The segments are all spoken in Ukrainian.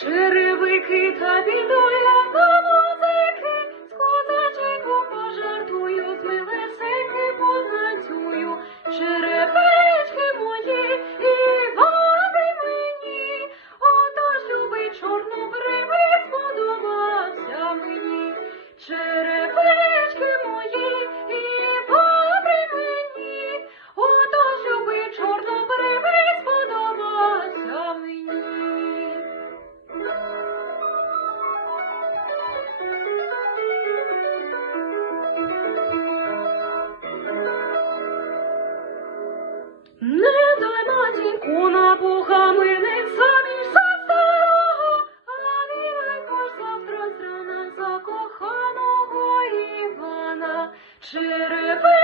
черевики та піду я до музики, з козачиком пожартую, з милесики потанцюю, черевички мої і води мені, отож любий чорнобривий сподобався мені. Черев... Ікона Бога милих заміж за старого, а віленько ж завтра зране за коханого Івана черепи.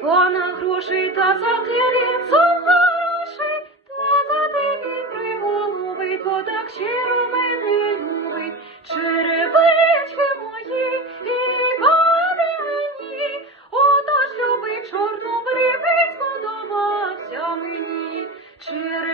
Івана грошей та за кирицом хороший, та за такий приголовий, то так щиро мене любить. Черевички мої і Іване мені, отож любий чорнобривий сподобався мені. Черевички